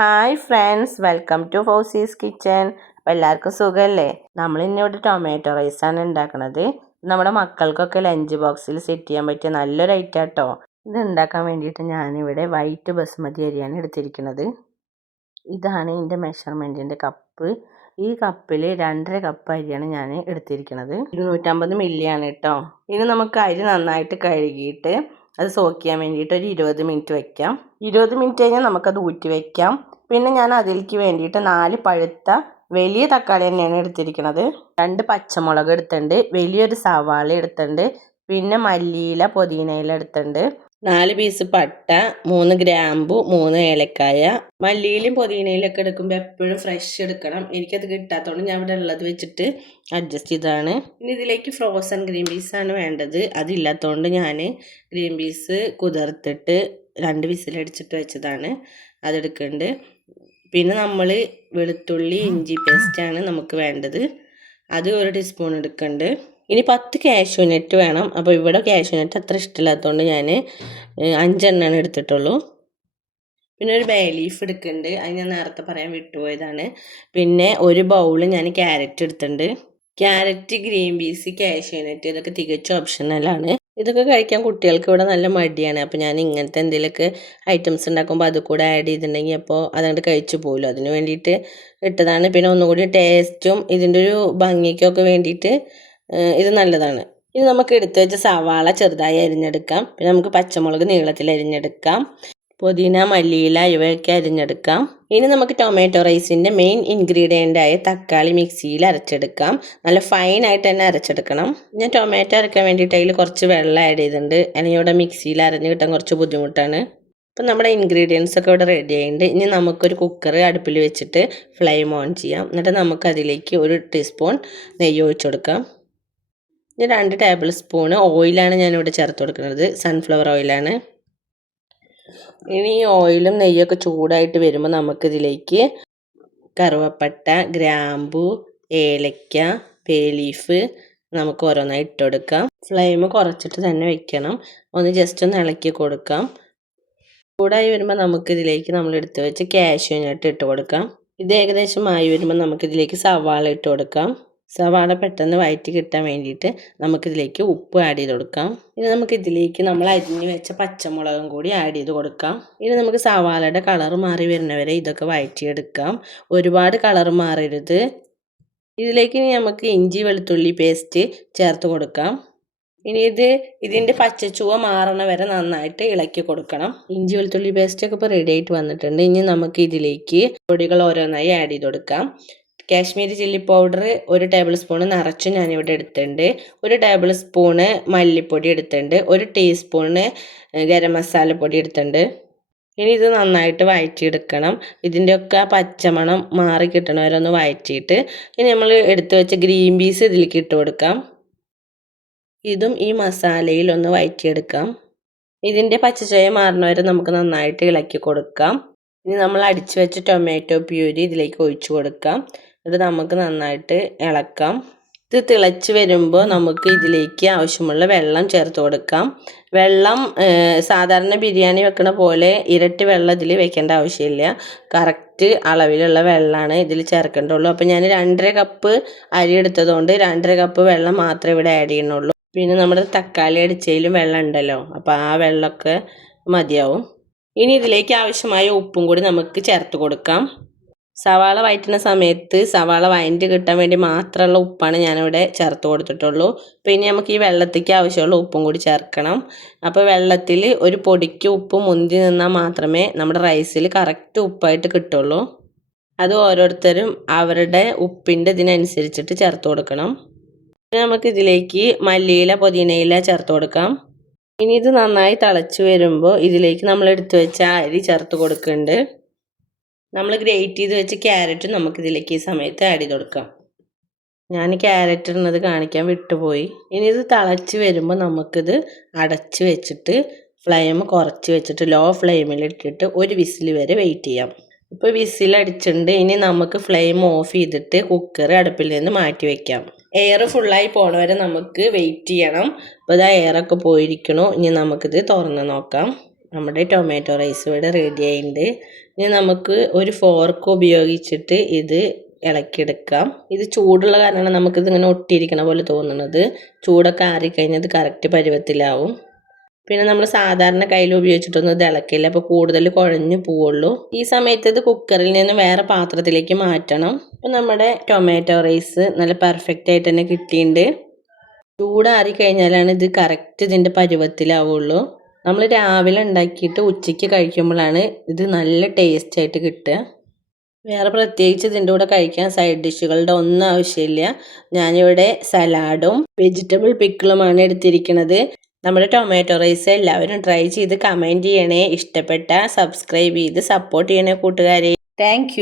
Hi friends, welcome to Fousi's kitchen. അപ്പോൾ എല്ലാവർക്കും സുഖമല്ലേ? നമ്മളിന്നിവിടെ ടൊമാറ്റോ റൈസാണ് ഉണ്ടാക്കുന്നത്. നമ്മുടെ മക്കൾക്കൊക്കെ ലഞ്ച് ബോക്സിൽ സെറ്റ് ചെയ്യാൻ പറ്റിയ നല്ലൊരു ഐറ്റം കേട്ടോ. ഇത് ഉണ്ടാക്കാൻ വേണ്ടിയിട്ട് ഞാനിവിടെ വൈറ്റ് ബസുമതി അരിയാണ് എടുത്തിരിക്കുന്നത്. ഇതാണ് എൻ്റെ മെഷർമെൻറ്റിൻ്റെ കപ്പ്. ഈ കപ്പിൽ 2.5 കപ്പ് അരിയാണ് ഞാൻ എടുത്തിരിക്കുന്നത്. 250 മില്ലിയാണ് കേട്ടോ. ഇനി നമുക്ക് അരി നന്നായിട്ട് കഴുകിയിട്ട് അത് സോക്ക് ചെയ്യാൻ വേണ്ടിയിട്ട് ഒരു 20 മിനിറ്റ് വെക്കാം. 20 മിനിറ്റ് കഴിഞ്ഞാൽ നമുക്കത് ഊറ്റി വെക്കാം. പിന്നെ ഞാൻ അതിലേക്ക് വേണ്ടിയിട്ട് 4 പഴുത്ത വലിയ തക്കാളി തന്നെയാണ് എടുത്തിരിക്കുന്നത്. 2 പച്ചമുളക് എടുത്തിട്ടുണ്ട്, വലിയൊരു സവാള എടുത്തിട്ടുണ്ട്, പിന്നെ മല്ലിയില പുതിനയില എടുത്തിട്ടുണ്ട്, 4 പീസ് പട്ട, 3 ഗ്രാമ്പു, 3 ഏലക്കായ. മല്ലിയിലും പുതിനയിലൊക്കെ എടുക്കുമ്പോൾ എപ്പോഴും ഫ്രഷ് എടുക്കണം. എനിക്കത് കിട്ടാത്തതുകൊണ്ട് ഞാൻ ഇവിടെ ഉള്ളത് വെച്ചിട്ട് അഡ്ജസ്റ്റ് ചെയ്തതാണ്. ഇനി ഇതിലേക്ക് ഫ്രോസൺ ഗ്രീൻ പീസാണ് വേണ്ടത്. അതില്ലാത്തതുകൊണ്ട് ഞാൻ ഗ്രീൻ പീസ് കുതിർത്തിട്ട് 2 വിസിലടിച്ചിട്ട് വെച്ചതാണ്, അതെടുക്കുന്നുണ്ട്. പിന്നെ നമ്മൾ വെളുത്തുള്ളി ഇഞ്ചി പേസ്റ്റാണ് നമുക്ക് വേണ്ടത്, അത് 1 ടീസ്പൂൺ എടുക്കുന്നുണ്ട്. ഇനി 10 കാഷ്യൂനട്ട് വേണം. അപ്പോൾ ഇവിടെ കാഷ്യൂനട്ട് അത്ര ഇഷ്ടമില്ലാത്തതുകൊണ്ട് ഞാൻ 5 എണ്ണമാണ് എടുത്തിട്ടുള്ളൂ. പിന്നെ ഒരു ബേ ലീഫ് എടുക്കുന്നുണ്ട്, അത് ഞാൻ നേരത്തെ പറയാൻ വിട്ടുപോയതാണ്. പിന്നെ ഒരു ബൗൾ ഞാൻ ക്യാരറ്റ് എടുത്തിട്ടുണ്ട്. ക്യാരറ്റ്, ഗ്രീൻ പീസ്, കാഷ്യൂനട്ട് ഇതൊക്കെ തികച്ചും ഓപ്ഷണലാണ്. ഇതൊക്കെ കഴിക്കാൻ കുട്ടികൾക്ക് ഇവിടെ നല്ല മടിയാണ്. അപ്പോൾ ഞാൻ ഇങ്ങനത്തെ എന്തെങ്കിലുമൊക്കെ ഐറ്റംസ് ഉണ്ടാക്കുമ്പോൾ അത് കൂടെ ആഡ് ചെയ്തിട്ടുണ്ടെങ്കിൽ അപ്പോൾ അതുകൊണ്ട് കഴിച്ചു പോകുമല്ലോ, അതിന് വേണ്ടിയിട്ട് ഇട്ടതാണ്. പിന്നെ ഒന്നുകൂടി ടേസ്റ്റും ഇതിൻ്റെ ഒരു ഭംഗിക്കൊക്കെ വേണ്ടിയിട്ട് ഇത് നല്ലതാണ്. ഇനി നമുക്ക് എടുത്തു വെച്ച സവാള ചെറുതായി അരിഞ്ഞെടുക്കാം. പിന്നെ നമുക്ക് പച്ചമുളക് നീളത്തിൽ അരിഞ്ഞെടുക്കാം, പുതിന, മല്ലിയില ഇവയൊക്കെ അരിഞ്ഞെടുക്കാം. ഇനി നമുക്ക് ടൊമാറ്റോ റൈസിൻ്റെ മെയിൻ ഇൻഗ്രീഡിയൻ്റായ തക്കാളി മിക്സിയിൽ അരച്ചെടുക്കാം. നല്ല ഫൈനായിട്ട് തന്നെ അരച്ചെടുക്കണം. ഞാൻ ടൊമാറ്റോ അരയ്ക്കാൻ വേണ്ടിയിട്ട് അതിൽ കുറച്ച് വെള്ളം ആഡ് ചെയ്തിട്ടുണ്ട്, അല്ലെങ്കിൽ ഇവിടെ മിക്സിയിൽ അരഞ്ഞ് കിട്ടാൻ കുറച്ച് ബുദ്ധിമുട്ടാണ്. അപ്പം നമ്മുടെ ഇൻഗ്രീഡിയൻസ് ഒക്കെ ഇവിടെ റെഡി ആയിട്ടുണ്ട്. ഇനി നമുക്കൊരു കുക്കർ അടുപ്പിൽ വെച്ചിട്ട് ഫ്ലെയിം ഓൺ ചെയ്യാം. എന്നിട്ട് നമുക്കതിലേക്ക് 1 ടീസ്പൂൺ നെയ്യ് ഒഴിച്ചു കൊടുക്കാം. ഇനി 2 ടേബിൾ സ്പൂൺ ഓയിലാണ് ഞാനിവിടെ ചേർത്ത് കൊടുക്കുന്നത്, സൺഫ്ലവർ ഓയിലാണ്. ഇനി ഈ ഓയിലും നെയ്യൊക്കെ ചൂടായിട്ട് വരുമ്പോൾ നമുക്കിതിലേക്ക് കറുവപ്പട്ട, ഗ്രാമ്പു, ഏലക്ക, ബേ ലീഫ് നമുക്ക് ഓരോന്നായി ഇട്ട് കൊടുക്കാം. ഫ്ലെയിം കുറച്ചിട്ട് തന്നെ വെക്കണം. ഒന്ന് ജസ്റ്റ് ഒന്ന് ഇളക്കി കൊടുക്കാം. ചൂടായി വരുമ്പോൾ നമുക്കിതിലേക്ക് നമ്മൾ എടുത്ത് വെച്ച് കാഷ്യൂനട്ട് ഇട്ട് കൊടുക്കാം. ഇത് ഏകദേശം ആയി വരുമ്പോൾ നമുക്കിതിലേക്ക് സവാള ഇട്ട് കൊടുക്കാം. സവാള പെട്ടെന്ന് വഴറ്റി കിട്ടാൻ വേണ്ടിയിട്ട് നമുക്കിതിലേക്ക് ഉപ്പ് ആഡ് ചെയ്ത് കൊടുക്കാം. ഇനി നമുക്കിതിലേക്ക് നമ്മൾ അരിഞ്ഞ് വെച്ച പച്ചമുളകും കൂടി ആഡ് ചെയ്ത് കൊടുക്കാം. ഇനി നമുക്ക് സവാളയുടെ കളർ മാറി വരുന്നവരെ ഇതൊക്കെ വഴറ്റിയെടുക്കാം. ഒരുപാട് കളർ മാറരുത്. ഇതിലേക്ക് ഇനി നമുക്ക് ഇഞ്ചി വെളുത്തുള്ളി പേസ്റ്റ് ചേർത്ത് കൊടുക്കാം. ഇനി ഇതിൻ്റെ പച്ചച്ചുവ മാറണ വരെ നന്നായിട്ട് ഇളക്കി കൊടുക്കണം. ഇഞ്ചി വെളുത്തുള്ളി പേസ്റ്റൊക്കെ ഇപ്പോൾ റെഡി ആയിട്ട് വന്നിട്ടുണ്ട്. ഇനി നമുക്ക് ഇതിലേക്ക് പൊടികൾ ഓരോന്നായി ആഡ് ചെയ്ത് കൊടുക്കാം. Kashmiri chilli powder 1 table spoon നിറച്ചും ഞാനിവിടെ എടുത്തിട്ടുണ്ട്. 1 ടേബിൾ സ്പൂണ് മല്ലിപ്പൊടി എടുത്തിട്ടുണ്ട്. 1 ടീസ്പൂണ് ഗരം മസാലപ്പൊടി എടുത്തിട്ടുണ്ട്. ഇനി ഇത് നന്നായിട്ട് വഴറ്റിയെടുക്കണം. ഇതിൻ്റെയൊക്കെ പച്ചമണം മാറി കിട്ടണവരെ ഒന്ന് വഴറ്റിയിട്ട് ഇനി നമ്മൾ എടുത്തു വെച്ച ഗ്രീൻ പീസ് ഇതിലേക്ക് ഇട്ട് കൊടുക്കാം. ഇതും ഈ മസാലയിൽ ഒന്ന് വഴറ്റിയെടുക്കാം. ഇതിൻ്റെ പച്ചച്ചുവ മാറുന്നവരെ നമുക്ക് നന്നായിട്ട് ഇളക്കി കൊടുക്കാം. ഇനി നമ്മൾ അടിച്ചു വെച്ച ടൊമാറ്റോ പ്യൂരി ഇതിലേക്ക് ഒഴിച്ചു കൊടുക്കാം. ഇത് നമുക്ക് നന്നായിട്ട് ഇളക്കാം. ഇത് തിളച്ച് വരുമ്പോൾ നമുക്ക് ഇതിലേക്ക് ആവശ്യമുള്ള വെള്ളം ചേർത്ത് കൊടുക്കാം. വെള്ളം സാധാരണ ബിരിയാണി വെക്കണ പോലെ ഇരട്ടി വെള്ളം ഇതിൽ വെക്കേണ്ട ആവശ്യമില്ല. കറക്റ്റ് അളവിലുള്ള വെള്ളമാണ് ഇതിൽ ചേർക്കേണ്ടുള്ളൂ. അപ്പോൾ ഞാൻ 2.5 കപ്പ് അരി എടുത്തതുകൊണ്ട് 2.5 കപ്പ് വെള്ളം മാത്രമേ ഇവിടെ ആഡ് ചെയ്യുന്നുള്ളൂ. പിന്നെ നമ്മുടെ തക്കാളി അടിച്ചതിലും വെള്ളം ഉണ്ടല്ലോ, അപ്പോൾ ആ വെള്ളമൊക്കെ മതിയാവും. ഇനി ഇതിലേക്ക് ആവശ്യമായ ഉപ്പും കൂടി നമുക്ക് ചേർത്ത് കൊടുക്കാം. സവാള വഴറ്റുന്ന സമയത്ത് സവാള വഴറ്റി കിട്ടാൻ വേണ്ടി മാത്രമുള്ള ഉപ്പാണ് ഞാനിവിടെ ചേർത്ത് കൊടുത്തിട്ടുള്ളൂ. പിന്നെ നമുക്ക് ഈ വെള്ളത്തേക്ക് ആവശ്യമുള്ള ഉപ്പും കൂടി ചേർക്കണം. അപ്പോൾ വെള്ളത്തിൽ ഒരു പൊടിക്ക് ഉപ്പ് മുന്തി നിന്നാൽ മാത്രമേ നമ്മുടെ റൈസിൽ കറക്റ്റ് ഉപ്പായിട്ട് കിട്ടുള്ളൂ. അത് ഓരോരുത്തരും അവരുടെ ഉപ്പിൻ്റെ ഇതിനനുസരിച്ചിട്ട് ചേർത്ത് കൊടുക്കണം. പിന്നെ നമുക്ക് ഇതിലേക്ക് മല്ലിയില പുതിനയില ചേർത്ത് കൊടുക്കാം. ഇനി ഇത് നന്നായി തിളച്ച് വരുമ്പോൾ ഇതിലേക്ക് നമ്മൾ എടുത്തു വെച്ച അരി ചേർത്ത് കൊടുക്കുന്നുണ്ട്. നമ്മൾ ഗ്രേറ്റ് ചെയ്ത് വെച്ച ക്യാരറ്റും നമുക്കിതിലേക്ക് ഈ സമയത്ത് ആഡ് ചെയ്ത് കൊടുക്കാം. ഞാൻ ക്യാരറ്റ് ഇടുന്നത് കാണിക്കാൻ വിട്ടുപോയി. ഇനി ഇത് തിളച്ച് വരുമ്പോൾ നമുക്കിത് അടച്ച് വെച്ചിട്ട് ഫ്ലെയിം കുറച്ച് വെച്ചിട്ട് ലോ ഫ്ലെയിമിൽ ഇട്ടിട്ട് 1 വിസിൽ വരെ വെയിറ്റ് ചെയ്യാം. ഇപ്പോൾ വിസിലടിച്ചിട്ടുണ്ട്. ഇനി നമുക്ക് ഫ്ലെയിം ഓഫ് ചെയ്തിട്ട് കുക്കർ അടുപ്പിൽ നിന്ന് മാറ്റി വയ്ക്കാം. എയർ ഫുള്ളായി പോണ വരെ നമുക്ക് വെയിറ്റ് ചെയ്യണം. അപ്പോൾ ഇതാ എയറൊക്കെ പോയിരിക്കണു. ഇനി നമുക്കിത് തുറന്ന് നോക്കാം. നമ്മുടെ ടൊമാറ്റോ റൈസ് ഇവിടെ റെഡി ആയിട്ടുണ്ട്. ഇനി നമുക്ക് ഒരു ഫോർക്ക് ഉപയോഗിച്ചിട്ട് ഇത് ഇളക്കിയെടുക്കാം. ഇത് ചൂടുള്ള കാരണമാണ് നമുക്കിത് ഇങ്ങനെ ഒട്ടിയിരിക്കണ പോലെ തോന്നുന്നത്. ചൂടൊക്കെ ആറിക്കഴിഞ്ഞാൽ ഇത് കറക്റ്റ് പരുവത്തിലാവും. പിന്നെ നമ്മൾ സാധാരണ കയ്യിൽ ഉപയോഗിച്ചിട്ടൊന്നും ഇത് ഇളക്കില്ല, അപ്പോൾ കൂടുതൽ കുഴഞ്ഞു പോവുള്ളൂ. ഈ സമയത്ത് ഇത് കുക്കറിൽ നിന്ന് വേറെ പാത്രത്തിലേക്ക് മാറ്റണം. അപ്പോൾ നമ്മുടെ ടൊമാറ്റോ റൈസ് നല്ല പെർഫെക്റ്റ് ആയിട്ട് തന്നെ കിട്ടിയിട്ടുണ്ട്. ചൂടാറി കഴിഞ്ഞാലാണ് ഇത് കറക്റ്റ് ഇതിൻ്റെ പരുവത്തിലാവുള്ളൂ. നമ്മൾ രാവിലെ ഉണ്ടാക്കിയിട്ട് ഉച്ചയ്ക്ക് കഴിക്കുമ്പോഴാണ് ഇത് നല്ല ടേസ്റ്റ് ആയിട്ട് കിട്ടുക. വേറെ പ്രത്യേകിച്ച് ഇതിൻ്റെ കൂടെ കഴിക്കാൻ സൈഡ് ഡിഷുകളുടെ ഒന്നും ആവശ്യമില്ല. ഞാനിവിടെ സലാഡും വെജിറ്റബിൾ പിക്കിളുമാണ് എടുത്തിരിക്കുന്നത്. നമ്മുടെ ടൊമാറ്റോ റൈസ് എല്ലാവരും ട്രൈ ചെയ്ത് കമൻറ്റ് ചെയ്യണേ. ഇഷ്ടപ്പെട്ട സബ്സ്ക്രൈബ് ചെയ്ത് സപ്പോർട്ട് ചെയ്യണേ കൂട്ടുകാരെ. താങ്ക്